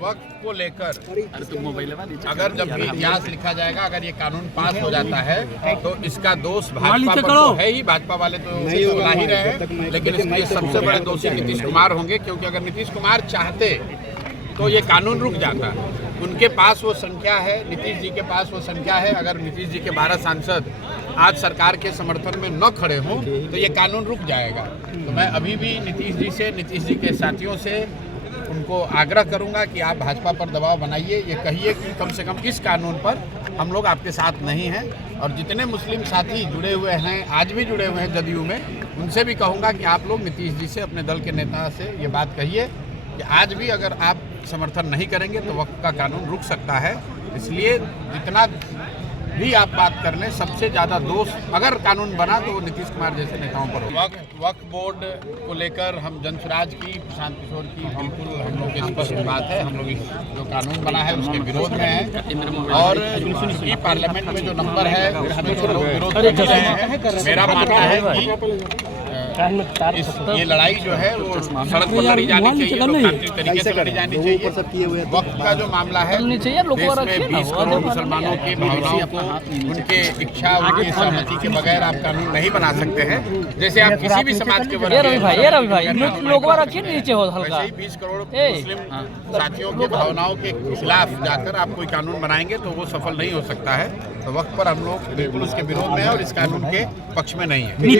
वक्त को लेकर अगर जब भी इतिहास लिखा जाएगा, अगर ये कानून पास हो जाता है तो इसका दोष भाजपा पर तो है ही, भाजपा वाले तो सुना ही रहे हैं, लेकिन इसके सबसे बड़े दोषी नीतीश कुमार होंगे, क्योंकि अगर नीतीश कुमार चाहते तो ये कानून रुक जाता। उनके पास वो संख्या है, नीतीश जी के पास वो संख्या है। अगर नीतीश जी के 12 सांसद आज सरकार के समर्थन में न खड़े हों तो ये कानून रुक जाएगा। तो मैं अभी भी नीतीश जी से, नीतीश जी के साथियों से उनको आग्रह करूंगा कि आप भाजपा पर दबाव बनाइए, ये कहिए कि कम से कम इस कानून पर हम लोग आपके साथ नहीं हैं। और जितने मुस्लिम साथी जुड़े हुए हैं, आज भी जुड़े हुए हैं जदयू में, उनसे भी कहूँगा कि आप लोग नीतीश जी से, अपने दल के नेता से ये बात कहिए कि आज भी अगर आप समर्थन नहीं करेंगे तो वक्फ का कानून रुक सकता है। इसलिए जितना भी आप बात कर लें, सबसे ज़्यादा दोष अगर कानून बना तो वो नीतीश कुमार जैसे नेताओं पर होगा। वक्फ बोर्ड को लेकर हम जनसुराज की, प्रशांत किशोर की बिल्कुल हम लोग की स्पष्ट बात है। हम लोग इस जो कानून बना है उसके विरोध में हैं, और चूंकि पार्लियामेंट में जो नंबर है उसमें जो लोग विरोध कर रहे हैं, मेरा मानना है कि ये लड़ाई जो है वो सड़क पर लड़ी जानी चाहिए, लोकतांत्रिक तरीके से लड़ी जानी चाहिए। वक्त का जो मामला है, देश में 20 करोड़ मुसलमानों की भावनाओं को, उनके इच्छा, उनकी सहमति के बगैर आप कानून नहीं बना सकते हैं। जैसे आप किसी भी समाज के वैसे ही 20 करोड़ मुस्लिम साथियों की भावनाओं के खिलाफ जाकर आप कोई कानून बनाएंगे तो वो सफल नहीं हो सकता है। तो वक्त पर हम लोग बिल्कुल उसके विरोध में है और इस कानून के पक्ष में नहीं है।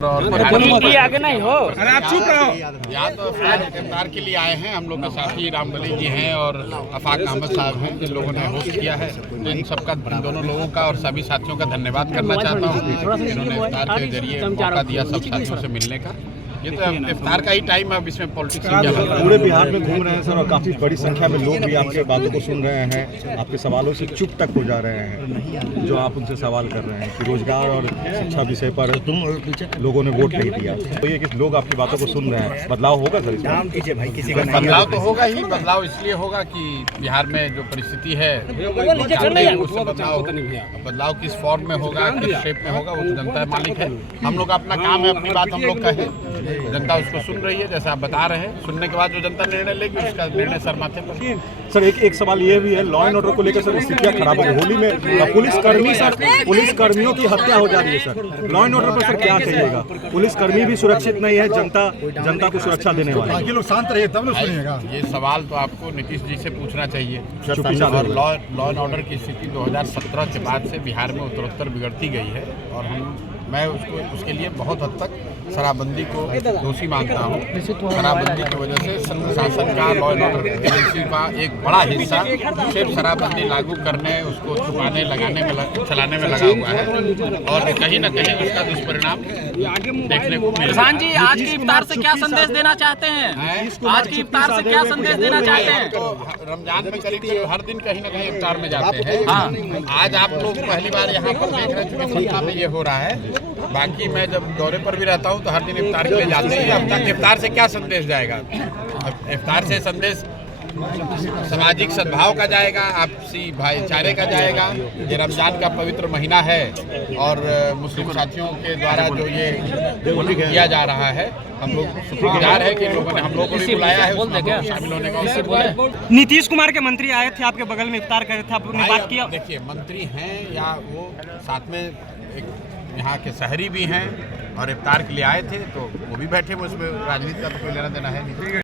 आगे नहीं हो, अरे आप चुप रहो। यहाँ तो इफ्तार के लिए आए हैं हम लोग के साथी रामबली जी हैं और अफाक अहमद साहब हैं, जिन लोगों ने होस्ट किया है। तो इन सबका, इन दोनों लोगों का और सभी साथियों का धन्यवाद करना चाहता हूँ, जिन्होंने इफ्तार के जरिए मौका दिया सब साथियों से मिलने का। ये तो इफ्तार का ही टाइम है, अब इसमें पॉलिटिक्स पूरे बिहार में घूम रहे हैं सर, और काफी बड़ी संख्या में लोग भी आपके बातों को सुन रहे हैं, आपके सवालों से चुप तक हो जा रहे हैं जो आप उनसे सवाल कर रहे हैं कि रोजगार और शिक्षा विषय पर लोगों ने वोट नहीं दिया। तो ये कि लोग आपकी बातों को सुन रहे हैं, बदलाव होगा सर? बदलाव तो होगा ही। बदलाव इसलिए होगा कि बिहार में जो परिस्थिति है बदलाव किस फॉर्म में होगा, किस शेप में होगा, वो तो जनता मालिक है। हम लोग अपना काम है, अपनी बात हम लोग कहें, जनता उसको सुन रही है जैसा आप बता रहे हैं। सुनने के बाद जो जनता निर्णय लेगी उसका निर्णय सर माथे पर। सर एक सवाल ये भी है, लॉ एंड ऑर्डर को लेकर सर स्थितियां खराब है। होली में पुलिसकर्मियों की हत्या हो जा रही है सर, लॉ एंड ऑर्डर पर सर क्या कहिएगा? पुलिसकर्मी भी सुरक्षित नहीं है, जनता को सुरक्षा देने वाले ये लोग शांत रहिए तब ना सुनिएगा। ये सवाल तो आपको नीतीश जी से पूछना चाहिए। और लॉ एंड ऑर्डर की स्थिति 2017 के बाद से बिहार में उत्तरोत्तर बिगड़ती गई है, और मैं उसके लिए बहुत हद तक शराबबंदी को दोषी मानता हूँ। शराबबंदी की वजह से शासन का, लॉ एंड ऑर्डर एजेंसी का एक बड़ा हिस्सा सिर्फ शराबबंदी लागू करने, उसको छुपाने, चलाने में लगा हुआ है, और कहीं न कहीं उसका दुष्परिणाम देखने को मिला। प्रधान जी, आज की इफ्तार से क्या संदेश देना चाहते हैं? आज की इफ्तार से क्या संदेश देना चाहते हैं? तो रमजान में करीब हर दिन कहीं न कहीं इफ्तार में जाते हैं। आज आप लोग पहली बार यहाँ पर देख रहे हैं, चूँकि पटना में ये हो रहा है। बाकी मैं जब दौरे पर भी रहता हूँ तो हर दिन इफ्तार के लिए जाते हैं। अब तक इफ्तार से क्या संदेश जाएगा? इफ्तार से संदेश सामाजिक सद्भाव का जाएगा, आपसी भाईचारे का जाएगा। ये रमजान का पवित्र महीना है, और मुस्लिम साथियों के द्वारा जो ये किया जा रहा है, हम लोग शुक्रगुजार है कि लोगों ने हम लोग को भी बुलाया है उसमें शामिल होने का। नीतीश कुमार के मंत्री आए थे आपके बगल में, इफ्तार करे थे, आपने बात किया? देखिए, मंत्री हैं या वो साथ में एक यहाँ के शहरी भी हैं, और इफ्तार के लिए आए थे तो वो भी बैठे, वो उसमें राजनीति का तो कोई लेना देना है नहीं।